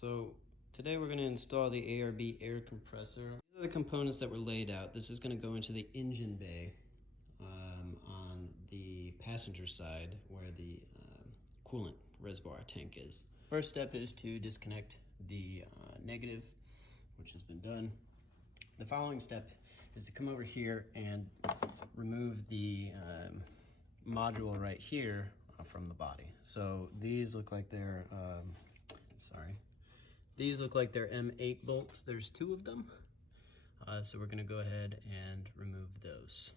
So today we're going to install the ARB air compressor. These are the components that were laid out. This is going to go into the engine bay on the passenger side where the coolant reservoir tank is. First step is to disconnect the negative, which has been done. The following step is to come over here and remove the module right here from the body. So these look like they're these look like they're M8 bolts. There's two of them. So we're gonna go ahead and remove those.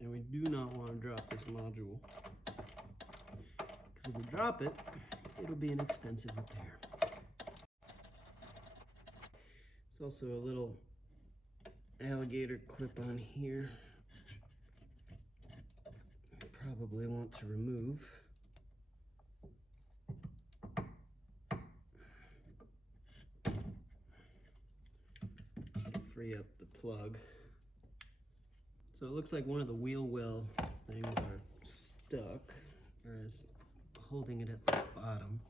And we do not want to drop this module, because if we drop it, it'll be an expensive repair. There's also a little alligator clip on here. You probably want to remove. Free up the plug. So it looks like one of the wheel well things are stuck, or is holding it at the bottom.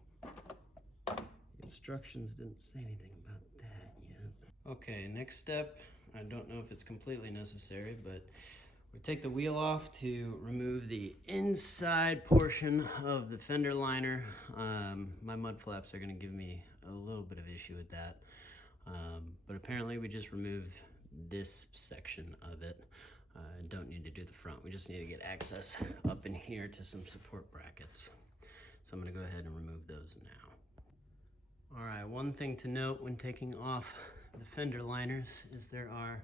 The instructions didn't say anything about that yet. Okay, next step, I don't know if it's completely necessary, but we take the wheel off to remove the inside portion of the fender liner. My mud flaps are gonna give me a little bit of issue with that. But apparently we just remove this section of it. Don't need to do the front. We just need to get access up in here to some support brackets. So I'm gonna go ahead and remove those now. All right, one thing to note when taking off the fender liners is there are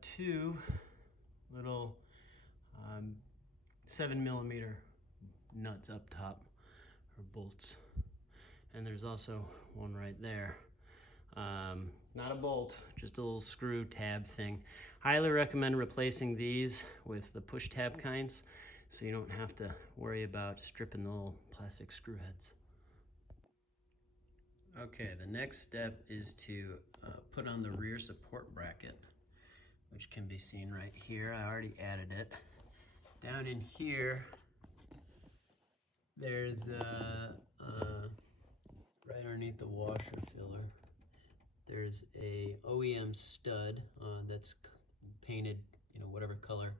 two little 7mm nuts up top, or bolts. And there's also one right there. Not a bolt, just a little screw tab thing. Highly recommend replacing these with the push tab kinds, so you don't have to worry about stripping the little plastic screw heads. Okay, the next step is to put on the rear support bracket, which can be seen right here. I already added it. Down in here, there's right underneath the washer filler, there's a OEM stud that's painted, whatever color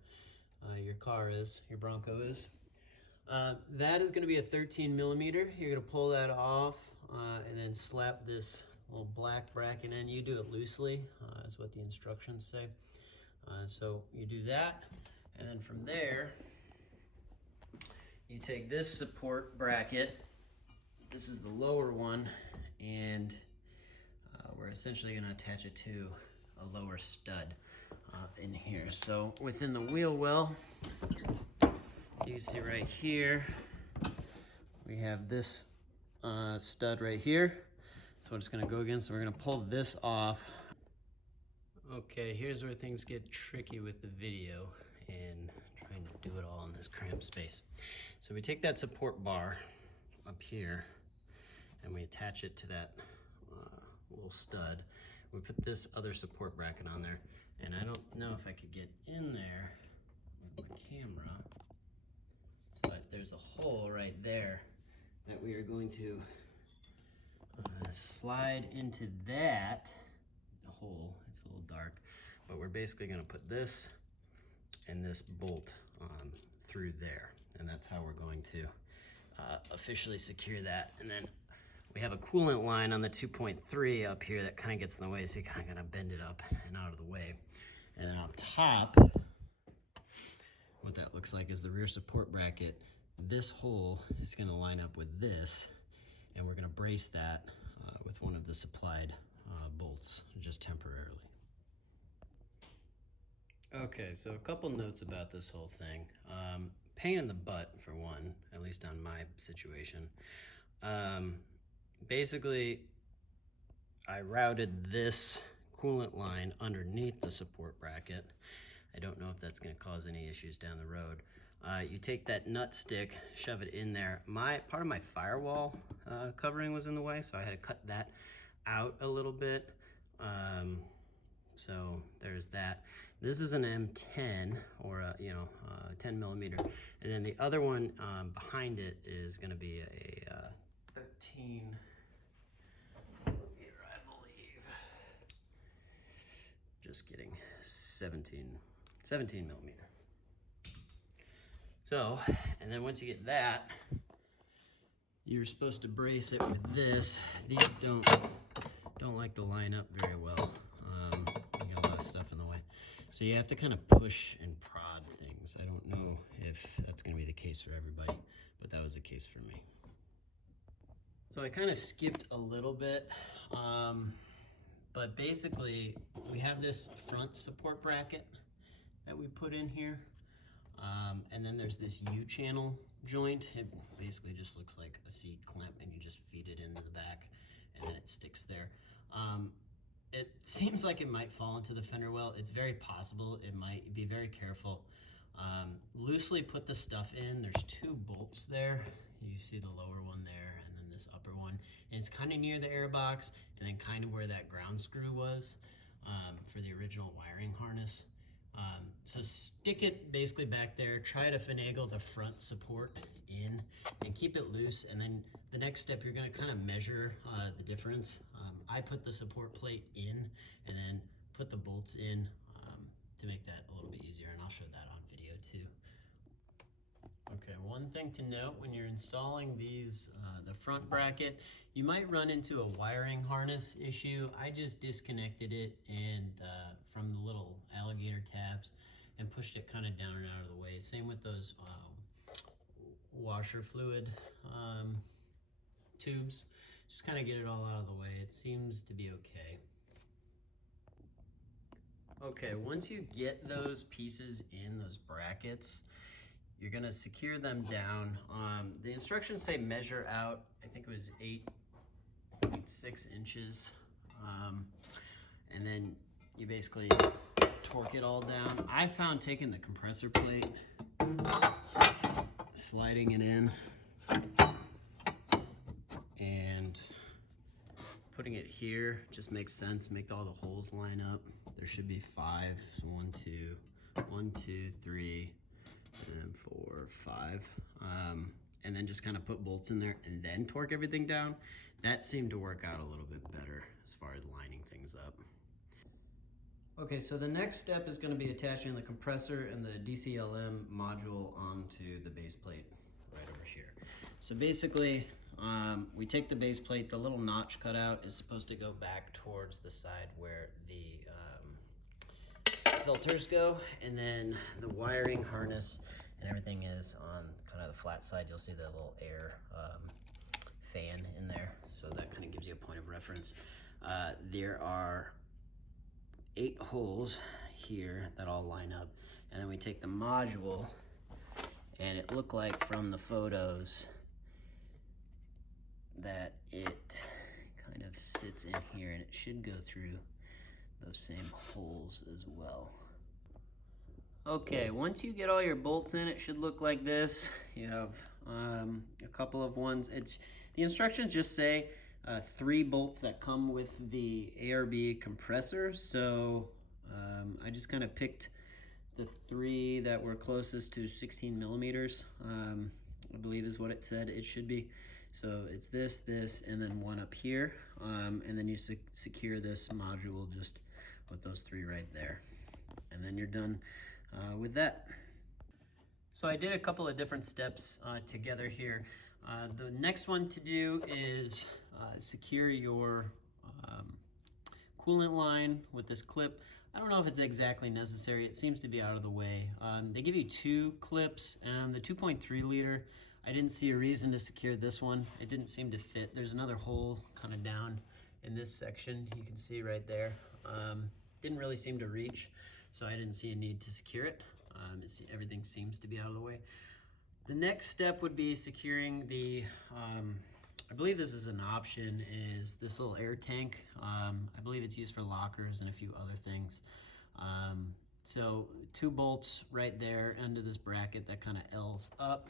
your car is, your Bronco is. That is going to be a 13mm. You're going to pull that off and then slap this little black bracket in. You do it loosely, is what the instructions say. So you do that, and then from there, you take this support bracket. This is the lower one, and we're essentially going to attach it to a lower stud in here. So within the wheel well, you see right here, we have this stud right here. So it's going to go against, so we're going to pull this off. Okay, here's where things get tricky with the video and trying to do it all in this cramped space. So we take that support bar up here and we attach it to that little stud. We put this other support bracket on there, and I don't know if I could get in there with my camera, but there's a hole right there that we are going to slide into that hole. It's a little dark, but we're basically going to put this and this bolt through there, and that's how we're going to officially secure that. And then we have a coolant line on the 2.3 up here that kind of gets in the way, so you kind of got to bend it up and out of the way. And then up top, what that looks like is the rear support bracket. This hole is going to line up with this, and we're going to brace that with one of the supplied bolts, just temporarily. Okay, so a couple notes about this whole thing. Pain in the butt, for one, at least on my situation. Basically, I routed this coolant line underneath the support bracket. I don't know if that's that's going to cause any issues down the road. You take that nut stick, shove it in there. Part of my firewall covering was in the way, so I had to cut that out a little bit. So there's that. This is an M10 or a 10 millimeter, and then the other one behind it is going to be a 13 millimeter, I believe. Just kidding, 17 millimeter. So, and then once you get that, you're supposed to brace it with this. These don't like to line up very well. You got a lot of stuff in the way. So you have to kind of push and prod things. I don't know if that's going to be the case for everybody, but that was the case for me. So I kind of skipped a little bit, but basically we have this front support bracket that we put in here. And then there's this U-channel joint. It basically just looks like a C-clamp, and you just feed it into the back, and then it sticks there. It seems like it might fall into the fender well. It's very possible. It might. Be very careful. Loosely put the stuff in. There's two bolts there. You see the lower one there, and then this upper one. And it's kind of near the air box, and then kind of where that ground screw was for the original wiring harness. So stick it basically back there, try to finagle the front support in and keep it loose, and then the next step you're going to kind of measure the difference. I put the support plate in and then put the bolts in to make that a little bit easier, and I'll show that on video too. Okay, one thing to note when you're installing these, the front bracket, you might run into a wiring harness issue. I just disconnected it and from the little alligator tabs and pushed it kind of down and out of the way. Same with those washer fluid tubes. Just kind of get it all out of the way. It seems to be okay. Okay, once you get those pieces in, those brackets, you're going to secure them down. The instructions say measure out, I think it was 8.6 inches. And then you basically torque it all down. I found taking the compressor plate, sliding it in, and putting it here just makes sense. Make all the holes line up. There should be 5. So 1, 2, 3, and 4, 5. And then just kind of put bolts in there and then torque everything down. That seemed to work out a little bit better as far as lining things up. Okay, so the next step is going to be attaching the compressor and the DCLM module onto the base plate right over here. So basically, we take the base plate, the little notch cut out is supposed to go back towards the side where the filters go, and then the wiring harness and everything is on kind of the flat side. You'll see the little air fan in there, so that kind of gives you a point of reference. There are 8 holes here that all line up, and then we take the module, and it looked like from the photos that it kind of sits in here, and it should go through those same holes as well. Okay, once you get all your bolts in, it should look like this. You have a couple of ones. The instructions just say 3 bolts that come with the ARB compressor. So I just kind of picked the 3 that were closest to 16 millimeters. I believe is what it said it should be. So it's this, and then one up here. And then you secure this module just with those 3 right there. And then you're done with that. So I did a couple of different steps together here. The next one to do is secure your coolant line with this clip. I don't know if it's exactly necessary. It seems to be out of the way. They give you 2 clips, and the 2.3 liter, I didn't see a reason to secure this one. It didn't seem to fit. There's another hole kind of down in this section. You can see right there. Didn't really seem to reach, so I didn't see a need to secure it. Everything seems to be out of the way. The next step would be securing the, I believe this is an option, is this little air tank. I believe it's used for lockers and a few other things. So 2 bolts right there under this bracket that kind of L's up.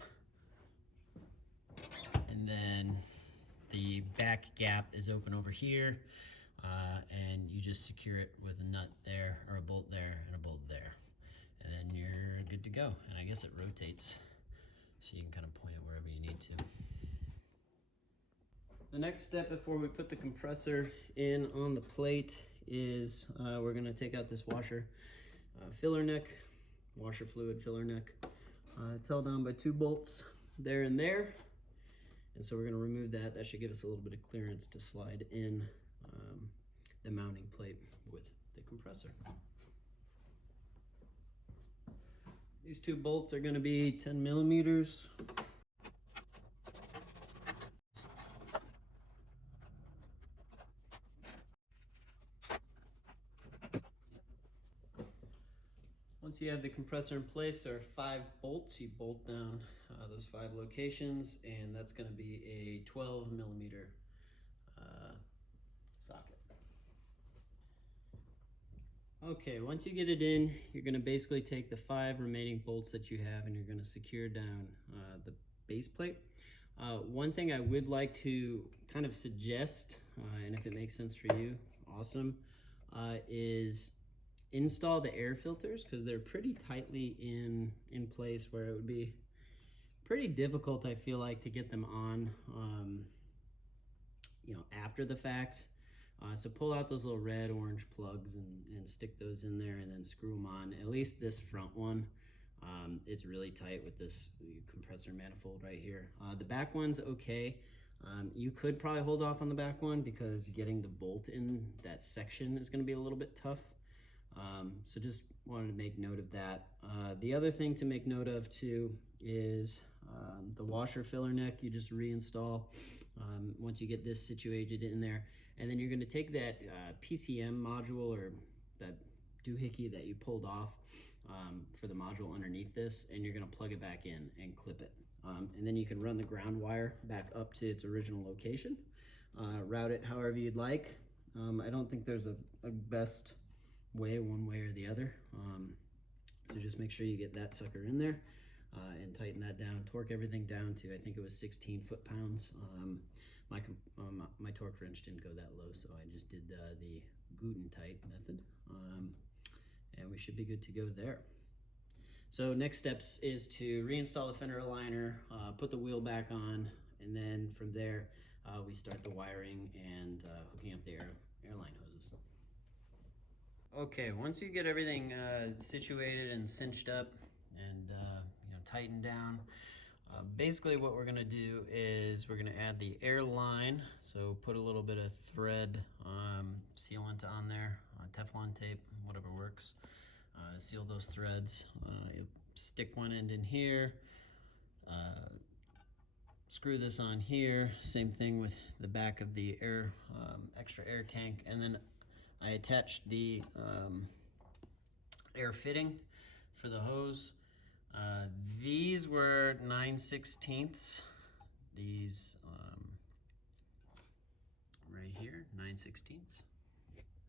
And then the back gap is open over here, and you just secure it with a nut there, or a bolt there, and a bolt there. And then you're good to go. And I guess it rotates, so you can kind of point it wherever you need to. The next step before we put the compressor in on the plate is we're going to take out this washer filler neck, washer fluid filler neck. It's held on by 2 bolts there and there. And so we're going to remove that. That should give us a little bit of clearance to slide in the mounting plate with the compressor. These 2 bolts are going to be 10 millimeters. Once you have the compressor in place, there are 5 bolts. You bolt down those 5 locations, and that's going to be a 12 millimeter socket. Okay, once you get it in, you're going to basically take the 5 remaining bolts that you have, and you're going to secure down the base plate. One thing I would like to kind of suggest, and if it makes sense for you, awesome, is install the air filters, because they're pretty tightly in place where it would be pretty difficult, I feel like, to get them on after the fact. So pull out those little red orange plugs and stick those in there, and then screw them on. At least this front one, it's really tight with this compressor manifold right here. The back one's okay. You could probably hold off on the back one because getting the bolt in that section is going to be a little bit tough. So just wanted to make note of that. The other thing to make note of too is the washer filler neck. You just reinstall once you get this situated in there, and then you're going to take that PCM module, or that doohickey that you pulled off for the module underneath this, and you're going to plug it back in and clip it, and then you can run the ground wire back up to its original location. Route it however you'd like. I don't think there's a best way, one way or the other. So just make sure you get that sucker in there and tighten that down. Torque everything down to, I think it was 16 foot-pounds. My torque wrench didn't go that low, so I just did the Guten-Tight method, and we should be good to go there. So next steps is to reinstall the fender aligner, put the wheel back on, and then from there we start the wiring and hooking up the airline hoses. Okay, once you get everything situated and cinched up and tightened down, basically what we're going to do is we're going to add the air line. So put a little bit of thread sealant on there, Teflon tape, whatever works. Seal those threads. You stick one end in here, screw this on here. Same thing with the back of the extra air tank, and then I attached the air fitting for the hose. These were 9/16. These right here, 9/16.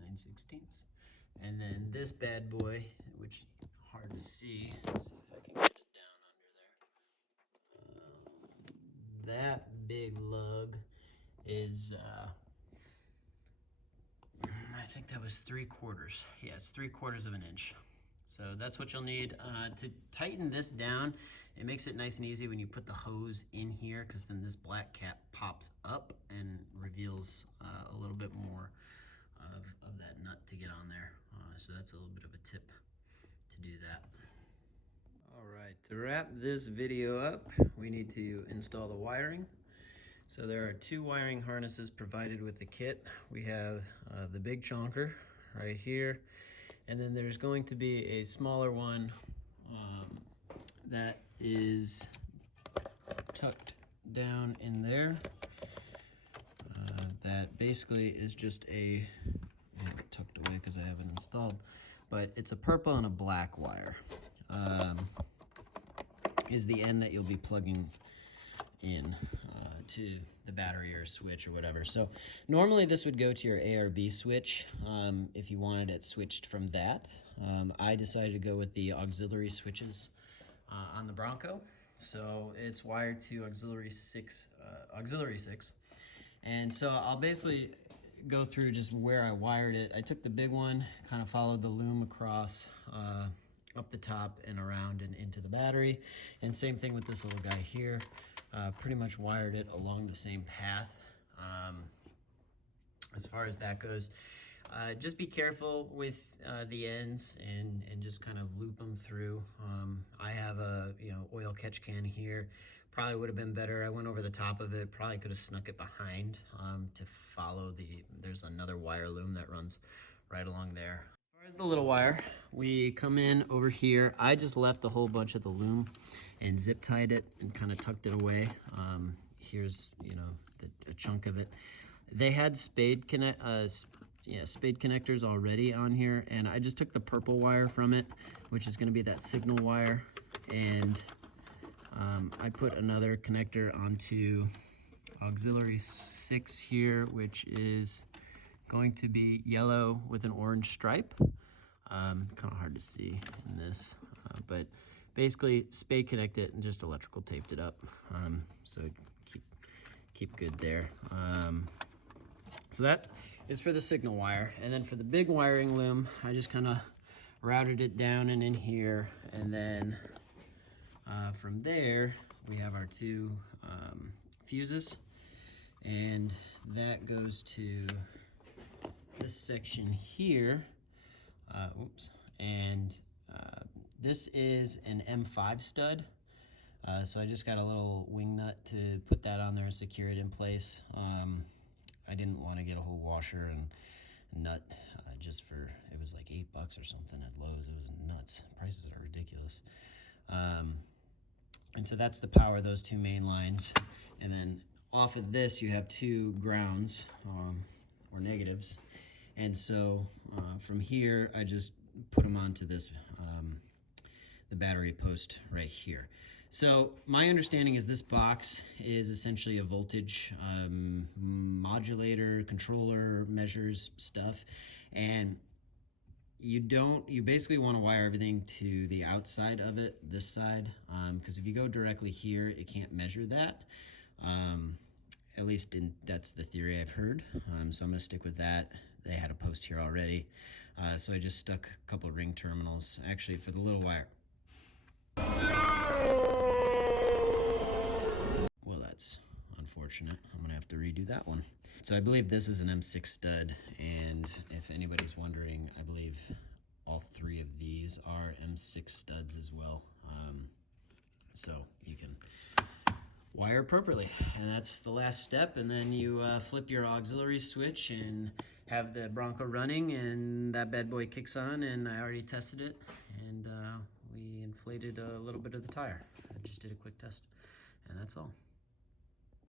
9/16. And then this bad boy, which is hard to see. Let's see if I can get it down under there. That big lug is I think that was 3/4. Yeah, it's 3/4 of an inch. So that's what you'll need. To tighten this down, it makes it nice and easy when you put the hose in here, because then this black cap pops up and reveals a little bit more of that nut to get on there. So that's a little bit of a tip to do that. All right, to wrap this video up, we need to install the wiring. So there are 2 wiring harnesses provided with the kit. We have the big chonker right here, and then there's going to be a smaller one that is tucked down in there. That basically is just tucked away because I haven't installed, but it's a purple and a black wire. Is the end that you'll be plugging in to the battery or switch or whatever. So normally this would go to your ARB switch if you wanted it switched from that. I decided to go with the auxiliary switches on the Bronco. So it's wired to auxiliary 6. And so I'll basically go through just where I wired it. I took the big one, kind of followed the loom across up the top and around and into the battery. And same thing with this little guy here. Pretty much wired it along the same path as far as that goes. Just be careful with the ends and just kind of loop them through. I have a oil catch can here. Probably would have been better. I went over the top of it. Probably could have snuck it behind to follow there's another wire loom that runs right along there. As far as the little wire, we come in over here. I just left a whole bunch of the loom and zip tied it and kind of tucked it away. Here's a chunk of it. They had spade connectors already on here, and I just took the purple wire from it, which is going to be that signal wire, and I put another connector onto auxiliary 6 here, which is going to be yellow with an orange stripe. Kind of hard to see in this, but basically spade connected and just electrical taped it up, so keep good there. So that is for the signal wire, and then for the big wiring loom, I just kind of routed it down and in here, and then from there we have our 2 fuses, and that goes to this section here. And this is an M5 stud, so I just got a little wing nut to put that on there and secure it in place. I didn't want to get a whole washer and nut just for, it was like $8 or something at Lowe's. It was nuts. Prices are ridiculous. And so that's the power of those 2 main lines. And then off of this, you have 2 grounds or negatives. And so from here, I just put them onto this, the battery post right here. So my understanding is this box is essentially a voltage modulator, controller, measures stuff. And you basically want to wire everything to the outside of it, this side, because if you go directly here, it can't measure that. At least that's the theory I've heard. So I'm gonna stick with that. They had a post here already. So I just stuck a couple of ring terminals, actually for the little wire. Well, that's unfortunate. I'm gonna have to redo that one. So I believe this is an M6 stud, and if anybody's wondering, I believe all 3 of these are M6 studs as well. So you can wire appropriately, and that's the last step. And then you flip your auxiliary switch and have the Bronco running, and that bad boy kicks on. And I already tested it, and we inflated a little bit of the tire. I just did a quick test, and that's all.